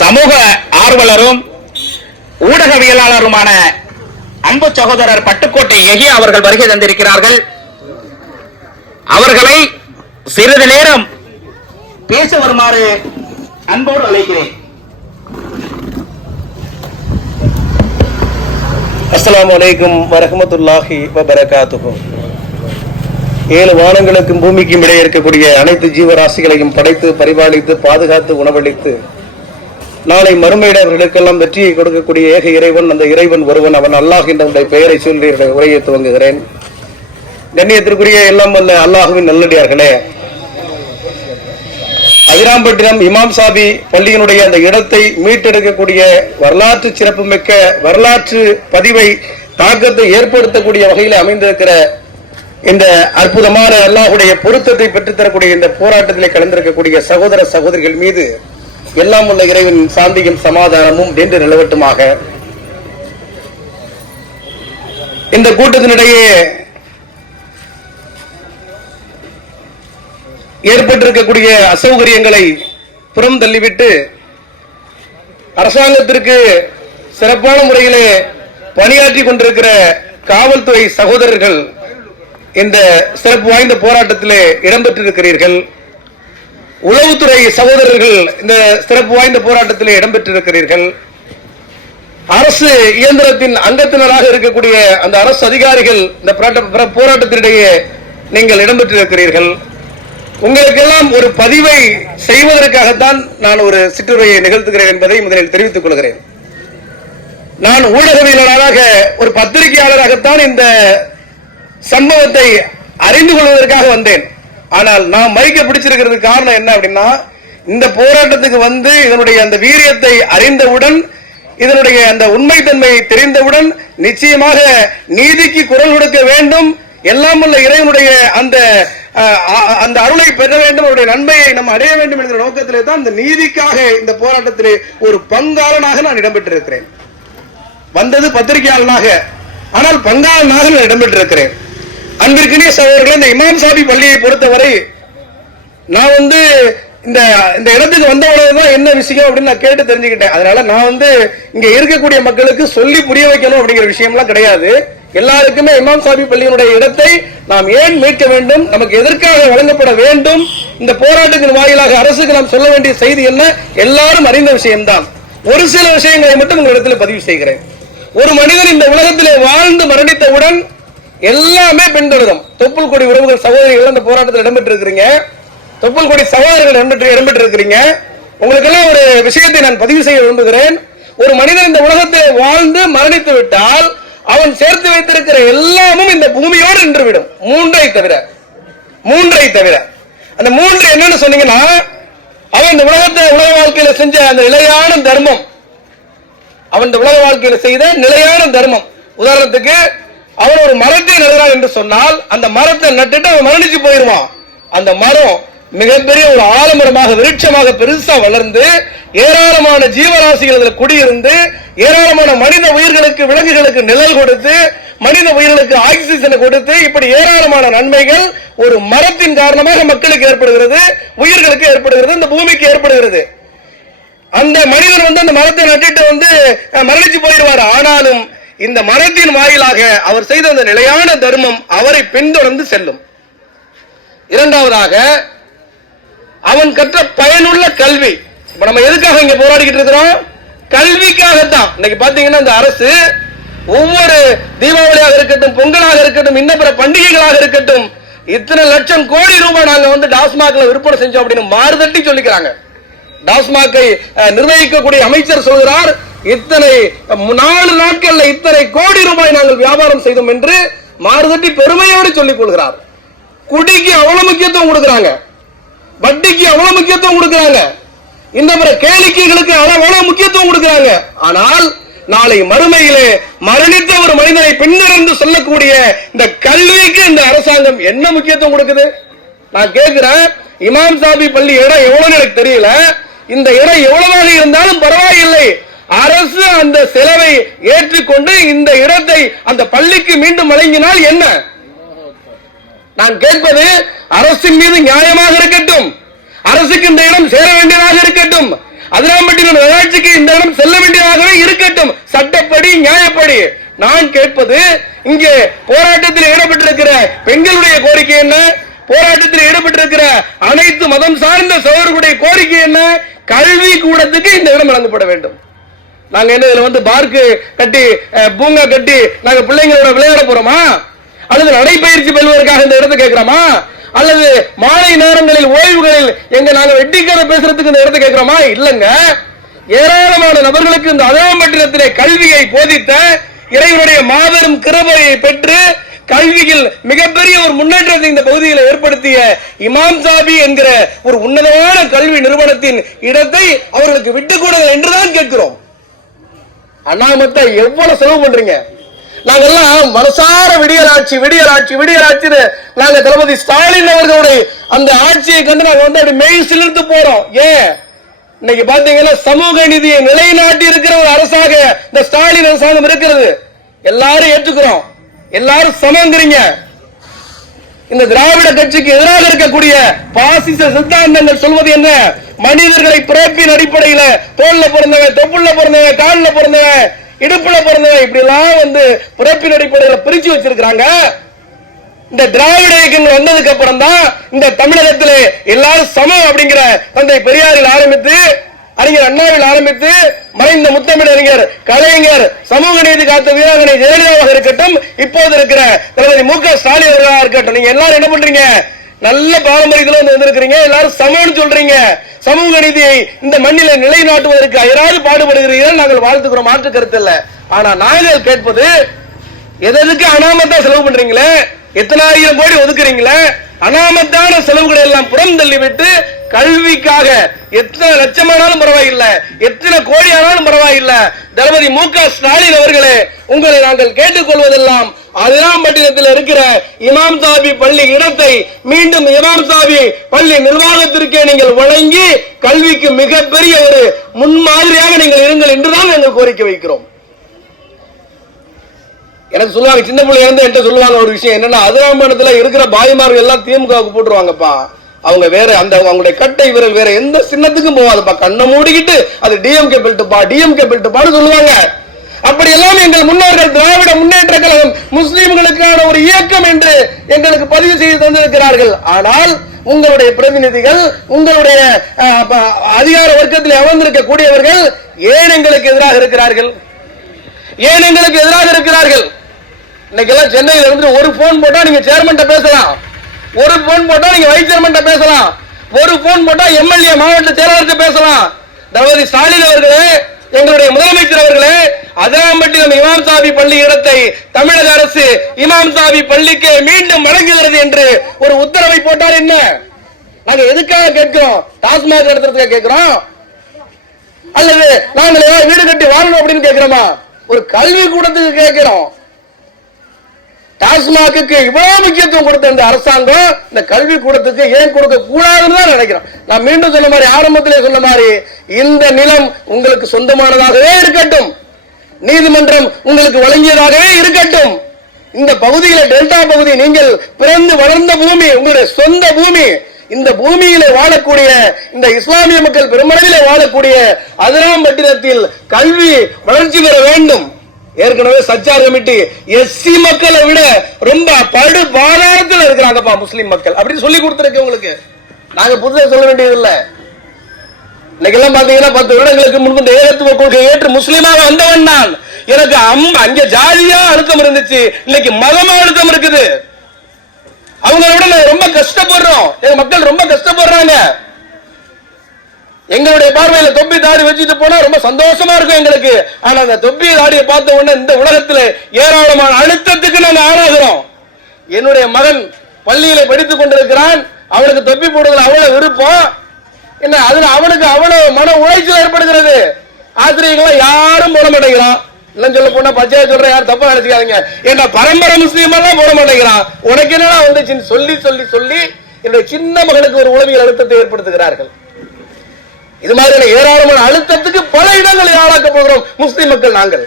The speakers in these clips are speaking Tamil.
சமூக ஆர்வலரும் ஊடகவியலாளருமான அன்பு சகோதரர் பட்டுக்கோட்டை எகி அவர்கள் வருகை தந்திருக்கிறார்கள். அவர்களை சிறிது நேரம் பேச வருமாறு அன்போடு அழைக்கிறேன். அஸ்லாம் வலைக்கும் வரமத்துல்லாஹி வபரகாத்துஹு. ஏழு வானங்களுக்கும் பூமிக்கும் இடையே இருக்கக்கூடிய அனைத்து ஜீவராசிகளையும் படைத்து பரிபாலித்து பாதுகாத்து உணவளித்து நாளை மறுமையிடவர்களுக்கெல்லாம் வெற்றியை கொடுக்கக்கூடிய ஏக இறைவன் அந்த இறைவன் ஒருவன் அவன் அல்லாஹ் என்ற பெயரை சொல்லி உரையை துவங்குகிறேன். கண்ணியத்திற்குரிய எல்லாம் வல்ல அல்லாஹுவின் நல்லடியார்களே அதிராம்பட்டினம் இமாம் சாபி பள்ளியினுடைய அந்த இடத்தை மீட்டெடுக்கக்கூடிய வரலாற்று சிறப்புமிக்க வரலாற்று பதிவை தாக்கத்தை ஏற்படுத்தக்கூடிய வகையில் அமைந்திருக்கிற இந்த அற்புதமான அல்லாஹுடைய பொருத்தத்தை பெற்றுத்தரக்கூடிய இந்த போராட்டத்திலே கலந்திருக்கக்கூடிய சகோதர சகோதரிகள் மீது எல்லாம் உள்ள இறைவன் சாந்தியும் சமாதானமும் நின்று நிலவட்டுமாக. இந்த கூட்டத்தினிடையே ஏற்பட்டிருக்கக்கூடிய அசௌகரியங்களை புறம் தள்ளிவிட்டு அரசாங்கத்திற்கு சிறப்பான முறையிலே பணியாற்றி கொண்டிருக்கிற காவல்துறை சகோதரர்கள் இந்த சிறப்பு வாய்ந்த போராட்டத்திலே இடம்பெற்றிருக்கிறீர்கள். உளவுத்துறை சகோதரர்கள் இந்த சிறப்பு வாய்ந்த போராட்டத்திலே இடம்பெற்றிருக்கிறீர்கள். அரசு இயந்திரத்தின் அங்கத்தினராக இருக்கக்கூடிய அந்த அரசு அதிகாரிகள் இந்த போராட்ட- போராட்டத்தினிடையே நீங்கள் இடம்பெற்றிருக்கிறீர்கள். உங்களுக்கெல்லாம் ஒரு பதிவை செய்வதற்காகத்தான் நான் ஒரு சிற்றுரையை நிகழ்த்துகிறேன் என்பதை முதலில் தெரிவித்துக் கொள்கிறேன். நான் ஊடகவியலாளராக ஒரு பத்திரிகையாளராகத்தான் இந்த சம்பவத்தை அறிந்து கொள்வதற்காக வந்தேன். ஆனால் நான் மைக்க பிடிச்சிருக்கிறதுக்கு காரணம் என்ன அப்படின்னா இந்த போராட்டத்துக்கு வந்து இதனுடைய அந்த வீரியத்தை அறிந்தவுடன் இதனுடைய அந்த உண்மைத்தன்மையை தெரிந்தவுடன் நிச்சயமாக நீதிக்கு குரல் கொடுக்க வேண்டும். எல்லாம் உள்ள இறைவனுடைய அந்த அஹ், அ- அந்த அருளை பெற வேண்டும். அவருடைய நன்மையை நம்ம அடைய வேண்டும் என்கிற நோக்கத்திலே தான் இந்த நீதிக்காக இந்த போராட்டத்திலே ஒரு பங்காளனாக நான் இடம்பெற்றிருக்கிறேன். வந்தது பத்திரிகையாளனாக. ஆனால் பங்காளனாக நான் இடம்பெற்றிருக்கிறேன். அன்பிற்கினிய சகோதரர்களே இந்த இமாம் சாபி பள்ளியை பொறுத்தவரை நான் வந்து இந்த இந்த இடத்துக்கு வந்த உடனேதான் என்ன விஷயம் அப்படின்னு நான் கேட்டு தெரிஞ்சுக்கிட்டேன். அதனால நான் வந்து இங்க இருக்கக்கூடிய மக்களுக்கு சொல்லி புரிய வைக்கணும் அப்படிங்கிற விஷயம்லாம் கிடையாது. எல்லாருக்குமே இமாம் சாபி பள்ளியினுடைய இடத்தை நாம் ஏன் மீட்க வேண்டும் நமக்கு எதற்காக வழங்கப்பட வேண்டும் இந்த போராட்டத்தின் வாயிலாக அரசுக்கு நாம் சொல்ல வேண்டிய செய்தி என்ன எல்லாரும் அறிந்த விஷயம்தான். ஒரு சில விஷயங்களை மட்டும் உங்களிடத்தில் பதிவு செய்கிறேன். ஒரு மனிதன் இந்த உலகத்திலே வாழ்ந்து மரணித்தவுடன் எல்லாமே பின்தொடரும். தொப்புள் கொடி உறவுகள் சகோதரிகள் அந்த போராட்டத்தில் இடம்பெற்று இருக்கிறீங்க தொப்புள் கொடி சகோதரர்கள் இடம்பெற்று இடம்பெற்று இருக்கிறீங்க உங்களுக்கெல்லாம் ஒரு விஷயத்தை நான் பதிவு செய்ய விரும்புகிறேன். ஒரு மனிதன் இந்த உலகத்தை வாழ்ந்து மரணித்து விட்டால் அவன் சேர்த்து வைத்திருக்கிற எல்லாமும் இந்த பூமியோடு நின்றுவிடும். மூன்றை தவிர. மூன்றை தவிர. அந்த மூன்று என்னன்னு சொன்னீங்கன்னா அவன் இந்த உலகத்தை உலக வாழ்க்கையில செஞ்ச அந்த நிலையான தர்மம். அவன் இந்த உலக வாழ்க்கையில செய்த நிலையான தர்மம். உதாரணத்துக்கு அவன் ஒரு மரத்தை நடுறான் என்று சொன்னால் அந்த மரத்தை நட்டுட்டு அவன் மரணிச்சு போயிடுவான். அந்த மரம் மிகப்பெரிய ஒரு ஆலமரமாக விருட்சமாக பெருசா வளர்ந்து ஏராளமான ஜீவராசிகள் அதில் குடியிருந்து ஏராளமான மனித உயிர்களுக்கு விலங்குகளுக்கு நிழல் கொடுத்து மனித உயிர்களுக்கு ஆக்சிஜனை கொடுத்து இப்படி ஏராளமான நன்மைகள் ஒரு மரத்தின் காரணமாக மக்களுக்கு ஏற்படுகிறது உயிர்களுக்கு ஏற்படுகிறது இந்த பூமிக்கு ஏற்படுகிறது. அந்த மனிதன் வந்து அந்த மரத்தை நட்டுட்டு வந்து மரணிச்சு போயிடுவார். ஆனாலும் இந்த மரத்தின் வாயிலாக அவர் செய்த அந்த நிலையான தர்மம் அவரை பின்தொடர்ந்து செல்லும். இரண்டாவதாக அவன் கற்ற பயனுள்ள கல்வி. இப்ப நம்ம எதுக்காக இங்க போராடிக்கிட்டு இருக்கிறோம்? கல்விக்காகத்தான். இன்னைக்கு பாத்தீங்கன்னா இந்த அரசு ஒவ்வொரு தீபாவளியாக இருக்கட்டும் பொங்கலாக இருக்கட்டும் இன்ன பிற பண்டிகைகளாக இருக்கட்டும் இத்தனை லட்சம் கோடி ரூபாய் நாங்க வந்து டாஸ்மாக்ல விற்பனை செஞ்சோம் அப்படின்னு மாறுதட்டி சொல்லிக்கிறாங்க. டாஸ்மாகை நிர்வகிக்கக்கூடிய அமைச்சர் சொல்கிறார் இத்தனை நாலு நாட்கள்ல இத்தனை கோடி ரூபாய் நாங்கள் வியாபாரம் செய்தோம் என்று மாறுதட்டி பெருமையோடு சொல்லிக் கொள்கிறார். குடிக்கு அவ்வளவு முக்கியத்துவம் கொடுக்கிறாங்க. வட்டிக்கு அவ்வளவு முக்கியத்துவம் கொடுக்கிறாங்க. இந்த முறை கேளிக்கைகளுக்கு அவ்வளவு முக்கியத்துவம் கொடுக்கிறாங்க. ஆனால் நாளை மறுமையிலே மரணித்த ஒரு மனிதனை பின்னிறந்து சொல்லக்கூடிய இந்த கல்விக்கு இந்த அரசாங்கம் என்ன முக்கியத்துவம் கொடுக்குது? நான் கேட்கிறேன் இமாம் சாபி பள்ளி இடம் எவ்வளவு எனக்கு தெரியல. இந்த இடம் எவ்வளவாக இருந்தாலும் பரவாயில்லை. அரசு அந்த செலவை ஏற்றுக்கொண்டு இந்த இடத்தை அந்த பள்ளிக்கு மீண்டும் வழங்கினால் என்ன? நான் கேட்பது அரசின் மீது நியாயமாக இருக்கட்டும். அரசுக்கு இந்த இடம் சேர வேண்டியதாக இருக்கட்டும். அதிராம்பட்டினம் நகராட்சிக்கு இந்த இடம் செல்ல வேண்டியதாகவே இருக்கட்டும். சட்டப்படி நியாயப்படி. நான் கேட்பது இங்கே போராட்டத்தில் ஈடுபட்டிருக்கிற பெண்களுடைய கோரிக்கை என்ன? போராட்டத்தில் ஈடுபட்டிருக்கிற அனைத்து மதம் சார்ந்த சோழர்களுடைய கோரிக்கை என்ன? கல்வி கூடத்துக்கு இந்த இடம் வழங்கப்பட வேண்டும். நாங்க என்ன இதுல வந்து பார்க்கு கட்டி பூங்கா கட்டி நாங்க பிள்ளைங்களோட விளையாட போறோமா? அல்லது நடைப்பயிற்சி பெறுவதற்காக இந்த இடத்தை கேட்கிறோமா? அல்லது மாலை நேரங்களில் ஓய்வுகளில் எங்க நாங்க வெட்டிக்கதை பேசுறதுக்கு இந்த இடத்தை கேட்கிறோமா? இல்லைங்க. ஏராளமான நபர்களுக்கு இந்த அதாம்பட்டினத்திலே கல்வியை போதித்த இறைவனுடைய மாபெரும் கிருபையை பெற்று கல்வியில் மிகப்பெரிய ஒரு முன்னேற்றத்தை இந்த பகுதியில் ஏற்படுத்திய இமாம் சாபி என்கிற ஒரு உன்னதமான கல்வி நிறுவனத்தின் இடத்தை அவர்களுக்கு விட்டுக் கொடுங்கள் என்றுதான் கேட்கிறோம். அண்ணாமத்தை எவ்வளவு செலவு பண்றீங்க? நாங்கெல்லாம் மனசார விடியல் ஆட்சி விடியல் ஆட்சி விடியல் ஆட்சின்னு நாங்க தளபதி ஸ்டாலின் அவர்களுடைய அந்த ஆட்சியை கண்டு நாங்க வந்து அப்படி மெய் சிலிர்த்து போறோம். ஏன்? இன்னைக்கு பாத்தீங்கன்னா சமூக நிதியை நிலைநாட்டி இருக்கிற ஒரு அரசாக இந்த ஸ்டாலின் அரசாங்கம் இருக்கிறது. எல்லாரும் ஏற்றுக்கிறோம். எல்லாரும் சமங்கிறீங்க இந்த திராவிட கட்சிக்கு எதிராக இருக்கக்கூடிய பாசிச சித்தாந்தங்கள் சொல்வது என்ன? மனிதர்களை பிறப்பின் அடிப்படையில தோல்ல பிறந்தவன் தொப்புள்ள பிறந்தவன் கால்ல பிறந்தவன் இடுப்புல பிறந்தவன் இப்படி எல்லாம் வந்து பிறப்பின் அடிப்படையில பிரிச்சு வச்சிருக்கிறாங்க. இந்த திராவிட இயக்கங்கள் வந்ததுக்கு அப்புறம் தான் இந்த தமிழகத்தில் எல்லாரும் சமம் அப்படிங்கிற தந்தை பெரியாரில் ஆரம்பித்து அறிஞர் அண்ணாவில் ஆரம்பித்து மறைந்த முத்தமிழறிஞர் கலைஞர் சமூக நீதி காத்த வீராங்கனை ஜெயலலிதாவாக இருக்கட்டும் இப்போது இருக்கிற தளபதி மு க ஸ்டாலின் அவர்களாக இருக்கட்டும். நீங்க எல்லாரும் என்ன பண்றீங்க? நல்ல பாரம்பரியத்துல வந்து வந்திருக்கிறீங்க. எல்லாரும் சமம்னு சொல்றீங்க. சமூக நீதியை இந்த மண்ணில நிலைநாட்டுவதற்கு அயராது பாடுபடுகிறீர்கள் நாங்கள் வாழ்த்துக்கிறோம். மாற்று கருத்து இல்ல. ஆனா நாங்கள் கேட்பது எதற்கு அனாமத்தா செலவு பண்றீங்களே? எத்தனாயிரம் கோடி ஒதுக்குறீங்களே? அனாமத்தான செலவுகளை எல்லாம் புறம் தள்ளிவிட்டு கல்விக்காக எத்தனை லட்சமானாலும் பரவாயில்லை எத்தனை கோடி ஆனாலும் பரவாயில்லை. தளபதி மு க ஸ்டாலின் அவர்களே உங்களை நாங்கள் கேட்டுக்கொள்வதெல்லாம் அதிராம்பட்டினத்தில் இருக்கிற இமாம் சாபி பள்ளி இடத்தை மீண்டும் இமாம் சாபி பள்ளி நிர்வாகத்திற்கே நீங்கள் வழங்கி கல்விக்கு மிகப்பெரிய ஒரு முன்மாதிரியாக நீங்கள் இருங்கள் என்றுதான் நாங்கள் கோரிக்கை வைக்கிறோம். எனக்கு சொல்லுவாங்க சின்ன பிள்ளை இருந்து என்கிட்ட சொல்லுவாங்க ஒரு விஷயம் என்னன்னா அதிராம்பட்டினத்தில் இருக்கிற பாய்மார்கள் எல்லாம் திமுகவுக்கு போட்டுருவாங்கப்பா. அவங்க வேற அந்த அவங்களுடைய கட்டை விரல் வேற எந்த சின்னத்துக்கும் போகாதுப்பா கண்ணை மூடிக்கிட்டு அது டிஎம்கே பெல்ட்டுப்பா டிஎம்கே பெல்ட்டுப்பான்னு சொல்லுவாங்க. அப்படி எல்லாம் எங்கள் முன்னோர்கள் திராவிட முன்னேற்ற கழகம் முஸ்லிம்களுக்கான ஒரு இயக்கம் என்று எங்களுக்கு பதிவு செய்து தந்திருக்கிறார்கள். ஆனால் உங்களுடைய பிரதிநிதிகள் உங்களுடைய அதிகார வர்க்கத்தில் அமர்ந்திருக்கக்கூடியவர்கள் ஏன் எங்களுக்கு எதிராக இருக்கிறார்கள்? ஏன் எங்களுக்கு எதிராக இருக்கிறார்கள்? இன்னைக்கு எல்லாம் சென்னையில இருந்து ஒரு போன் போட்டா நீங்க சேர்மன் பேசலாம். ஒரு போன் போட்டா நீங்க வைஸ் பேசலாம். ஒரு போன் போட்டா எம்எல்ஏ மாவட்ட செயலாளர்கிட்ட பேசலாம். தளபதி ஸ்டாலின் அவர்களே எங்களுடைய முதலமைச்சர் அவர்களே அதிராம்பட்டினம் இமாம் சாபி பள்ளி இடத்தை தமிழக அரசு இமாம் சாபி பள்ளிக்கு மீண்டும் வழங்குகிறது என்று ஒரு உத்தரவை போட்டால் என்ன? நாங்க எதுக்காக கேட்கிறோம்? டாஸ்மாக் நடத்துறதுக்காக கேட்கிறோம்? அல்லது நாங்கள் ஏதாவது வீடு கட்டி வாழணும் அப்படின்னு கேட்கிறோமா? ஒரு கல்வி கூடத்துக்கு கேட்கிறோம். டாஸ்மாக்கு இவ்வளவு முக்கியத்துவம் கொடுத்த இந்த அரசாங்கம் இந்த கல்வி கூடத்துக்கு ஏன் கொடுக்க கூடாதுன்னு தான் நினைக்கிறோம். நான் மீண்டும் சொன்ன மாதிரி ஆரம்பத்திலே சொன்ன மாதிரி இந்த நிலம் உங்களுக்கு சொந்தமானதாகவே இருக்கட்டும். நீதிமன்றம் உங்களுக்கு வழங்கியதாகவே இருக்கட்டும். இந்த பகுதியில டெல்டா பகுதி நீங்கள் பிறந்து வளர்ந்த பூமி உங்களுடைய சொந்த பூமி. இந்த பூமியில வாழக்கூடிய இந்த இஸ்லாமிய மக்கள் பெருமளவில் வாழக்கூடிய அதிராம்பட்டினத்தில் கல்வி வளர்ச்சி பெற வேண்டும். ஏற்கனவே சச்சார் கமிட்டி எஸ்சி மக்களை விட ரொம்ப படு பாதாரத்தில் இருக்கிறாங்கப்பா முஸ்லிம் மக்கள். அப்படின்னு சொல்லி கொடுத்துருக்கு உங்களுக்கு. நாங்க புதுசா சொல்ல வேண்டியது இல்லை இன்னைக்கு எல்லாம் பாத்தீங்கன்னா பத்து வருடங்களுக்கு முன்பு இந்த ஏகத்துவ கொள்கை ஏற்று முஸ்லீமாக வந்தவன் நான். எனக்கு அம் அங்க ஜாதியா அழுத்தம் இருந்துச்சு. இன்னைக்கு மதமா அழுத்தம் இருக்குது. அவங்கள விட ரொம்ப கஷ்டப்படுறோம். எங்க மக்கள் ரொம்ப கஷ்டப்படுறாங்க. எங்களுடைய பார்வையில தொப்பி தாடி வச்சுட்டு போனா ரொம்ப சந்தோஷமா இருக்கும் எங்களுக்கு. ஆனா அந்த தொப்பி தாடியை பார்த்த உடனே இந்த உலகத்துல ஏராளமான அழுத்தத்துக்கு நாங்க ஆளாகிறோம். என்னுடைய மகன் பள்ளியில படித்துக் கொண்டிருக்கிறான். அவனுக்கு தொப்பி போடுவதில் அவ்வளவு விருப்பம். என்ன அதுல அவனுக்கு அவ்வளவு மன உழைச்சல் ஏற்படுகிறது. ஆசிரியர்கள்லாம் யாரும் போட மாட்டேங்கிறான். இல்லைன்னு சொல்ல போனா பச்சையா சொல்றேன் யாரும் தப்பா நினைச்சுக்காதீங்க. என்ன பரம்பரை முஸ்லீம் எல்லாம் போட மாட்டேங்கிறான். உனக்கு என்னடா வந்துச்சுன்னு சொல்லி சொல்லி சொல்லி என்னுடைய சின்ன மகனுக்கு ஒரு உளவியல் அழுத்தத்தை ஏற்படுத்துகிறார்கள். இது மாதிரியான ஏராளமான அழுத்தத்துக்கு பல இடங்களில் ஆளாக்க போகிறோம் முஸ்லிம் மக்கள் நாங்கள்.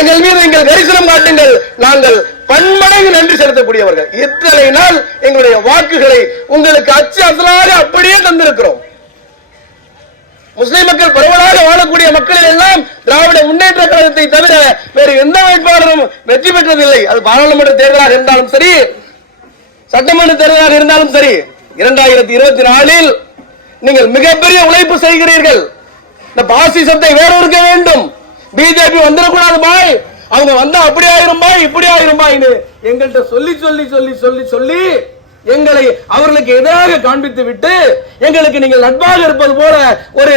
எங்கள் மீது எங்கள் கரிசனம் காட்டுங்கள். நாங்கள் பன்மடங்கு நன்றி செலுத்தக்கூடியவர்கள். இத்தனை நாள் எங்களுடைய வாக்குகளை உங்களுக்கு அச்சு அசலாக அப்படியே தந்திருக்கிறோம். முஸ்லிம் மக்கள் பரவலாக வாழக்கூடிய மக்கள் எல்லாம் திராவிட முன்னேற்ற கழகத்தை தவிர வேறு எந்த வேட்பாளரும் வெற்றி பெற்றதில்லை. அது பாராளுமன்ற தேர்தலாக இருந்தாலும் சரி சட்டமன்ற தேர்தலாக இருந்தாலும் சரி இரண்டாயிரத்தி இருபத்தி நாலில் நீங்கள் மிகப்பெரிய உழைப்பு செய்கிறீர்கள். இந்த பாசிசத்தை வேறொருக்க வேண்டும். பிஜேபி வந்துடக்கூடாது பாய். அவங்க வந்தா அப்படி ஆயிரும் பாய் இப்படி ஆயிரும் பாய்னு எங்கள்கிட்ட சொல்லி சொல்லி சொல்லி சொல்லி சொல்லி எங்களை அவர்களுக்கு எதிராக காண்பித்து விட்டு எங்களுக்கு நீங்கள் நட்பாக இருப்பது போல ஒரு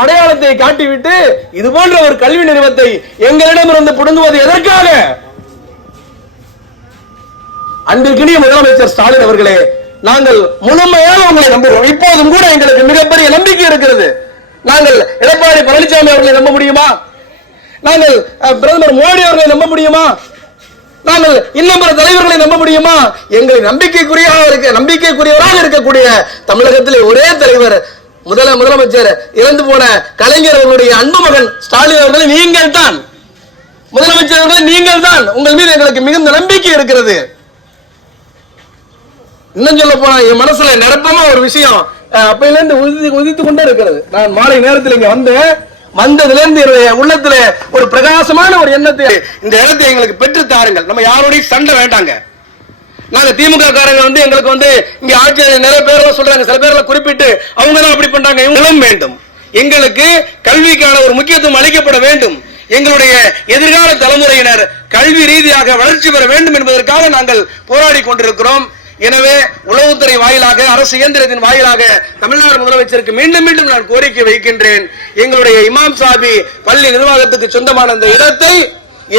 அடையாளத்தை காட்டிவிட்டு இது போன்ற ஒரு கல்வி நிறுவனத்தை எங்களிடமிருந்து புடுங்குவது எதற்காக? அன்பிற்கினிய முதலமைச்சர் ஸ்டாலின் அவர்களே நாங்கள் முழுமையாக உங்களை நம்புகிறோம். இப்போதும் கூட எங்களுக்கு மிகப்பெரிய நம்பிக்கை இருக்கிறது. நாங்கள் எடப்பாடி பழனிசாமி அவர்களை நம்ப முடியுமா? நாங்கள் பிரதமர் மோடி அவர்களை நம்ப முடியுமா? நாங்கள் இன்னும் பல தலைவர்களை நம்ப முடியுமா? எங்களை நம்பிக்கைக்குரியவராக இருக்க நம்பிக்கைக்குரியவராக இருக்கக்கூடிய தமிழகத்திலே ஒரே தலைவர் முதல முதலமைச்சர் இறந்து போன கலைஞர் அவர்களுடைய அன்பு மகன் ஸ்டாலின் அவர்களை நீங்கள் தான் முதலமைச்சர் அவர்களை நீங்கள் தான் உங்கள் மீது எங்களுக்கு மிகுந்த நம்பிக்கை இருக்கிறது. இன்னும் சொல்ல போனா என் மனசுல நிரப்பமா ஒரு விஷயம் அஹ், அப்பையில இருந்து உதித்து உதித்து கொண்டே இருக்கிறது. நான் மாலை நேரத்தில் இங்க வந்தேன். வந்ததுல இருந்து என்னுடைய உள்ளத்துல ஒரு பிரகாசமான ஒரு எண்ணத்தை இந்த இடத்தை எங்களுக்கு பெற்று தாருங்கள். நம்ம யாரோடையும் சண்டை வேண்டாங்க. நாங்க திமுக காரங்க வந்து எங்களுக்கு வந்து இங்க ஆட்சி நிறைய பேர்லாம் சொல்றாங்க. சில பேர்ல குறிப்பிட்டு அவங்க தான் அப்படி பண்றாங்க. இவங்களும் வேண்டும். எங்களுக்கு கல்விக்கான ஒரு முக்கியத்துவம் அளிக்கப்பட வேண்டும். எங்களுடைய எதிர்கால தலைமுறையினர் கல்வி ரீதியாக வளர்ச்சி பெற வேண்டும் என்பதற்காக நாங்கள் போராடி கொண்டிருக்கிறோம். எனவே உளவுத்துறை வாயிலாக அரசு இயந்திரத்தின் வாயிலாக தமிழ்நாடு முதலமைச்சருக்கு மீண்டும் மீண்டும் நான் கோரிக்கை வைக்கின்றேன். எங்களுடைய இமாம் சாபி பள்ளி நிர்வாகத்துக்கு சொந்தமான அந்த இடத்தை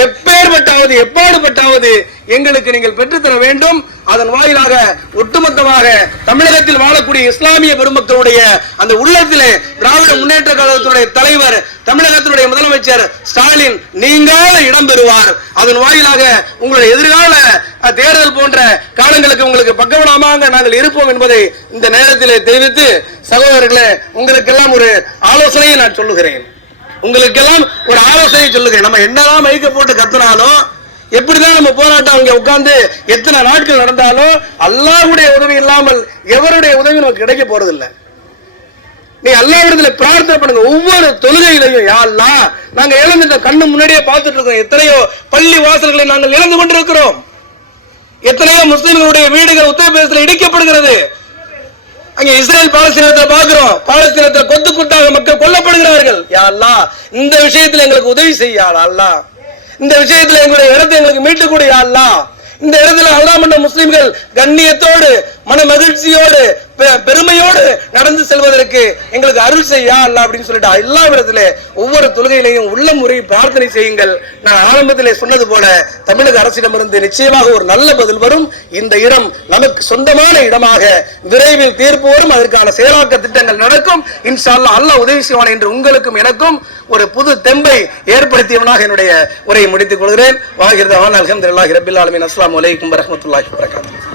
எப்பேற்பட்டாவது எப்பாடுபட்டாவது எங்களுக்கு நீங்கள் பெற்றுத்தர வேண்டும். அதன் வாயிலாக ஒட்டுமொத்தமாக தமிழகத்தில் வாழக்கூடிய இஸ்லாமிய பெருமக்களுடைய அந்த உள்ளத்திலே திராவிட முன்னேற்ற கழகத்தினுடைய தலைவர் தமிழகத்தினுடைய முதலமைச்சர் ஸ்டாலின் நீங்கால இடம் பெறுவார். அதன் வாயிலாக உங்களுடைய எதிர்கால தேர்தல் போன்ற காலங்களுக்கு உங்களுக்கு பக்கபலமாக நாங்கள் இருப்போம் என்பதை இந்த நேரத்திலே தெரிவித்து சகோதரர்களே உங்களுக்கெல்லாம் ஒரு ஆலோசனையை நான் சொல்லுகிறேன். உங்களுக்கெல்லாம் ஒரு ஆலோசனை சொல்லுகிறேன் நம்ம என்னதான் மைக்க போட்டு கத்துனாலும் எப்படிதான் நம்ம போராட்டம் அங்க உட்கார்ந்து எத்தனை நாட்கள் நடந்தாலும் அல்லாஹ்வுடைய உதவி இல்லாமல் எவருடைய உதவி நமக்கு கிடைக்க போறது இல்லை நீ அல்லாவிடத்துல பிரார்த்தனை பண்ணுங்க. ஒவ்வொரு தொழுகையிலையும் யாழ்லா நாங்க இழந்துட்ட கண்ணு முன்னாடியே பார்த்துட்டு இருக்கோம். எத்தனையோ பள்ளி வாசல்களை நாங்கள் இழந்து கொண்டிருக்கிறோம். எத்தனையோ முஸ்லிம்களுடைய வீடுகள் உத்தரப்பிரதேசத்தில் இடிக்கப்படுகிறது. அங்க இஸ்ரேல் பாலஸ்தீனத்தை பார்க்கிறோம். பாலஸ்தீனத்தில் கொத்து குட்டாக மக்கள் கொல்லப்படுகிறார்கள். யாழ்லா இந்த விஷயத்துல எங்களுக்கு உதவி செய்ய இந்த விஷயத்துல எங்களுடைய இடத்தை எங்களுக்கு மீட்டு கூட யா இந்த இடத்துல அல்லாஹ் மன்ன முஸ்லிம்கள் கண்ணியத்தோடு மன மகிழ்ச்சியோடு பெ- பெருமையோடு நடந்து செல்வதற்கு எங்களுக்கு அருள் செய்யா அல்ல அப்படின்னு சொல்லிட்டு எல்லா விதத்துல ஒவ்வொரு தொழுகையிலையும் உள்ள முறை பிரார்த்தனை செய்யுங்கள். நான் ஆரம்பத்திலே சொன்னது போல தமிழக அரசிடமிருந்து நிச்சயமாக ஒரு நல்ல பதில் வரும். இந்த இடம் நமக்கு சொந்தமான இடமாக விரைவில் தீர்ப்பு வரும் அதற்கான செயலாக்க திட்டங்கள் நடக்கும். இன்ஷால்லா அல்ல உதவி செய்வான் என்று உங்களுக்கும் எனக்கும் ஒரு புது தெம்பை ஏற்படுத்தியவனாக என்னுடைய உரையை முடித்துக் கொள்கிறேன். வாகிருத வான் அல்ஹம்துலில்லாஹி ரப்பில் ஆலமீன். அஸ்ஸலாமு அலைக்கும் வரஹ்மத்துல்லாஹி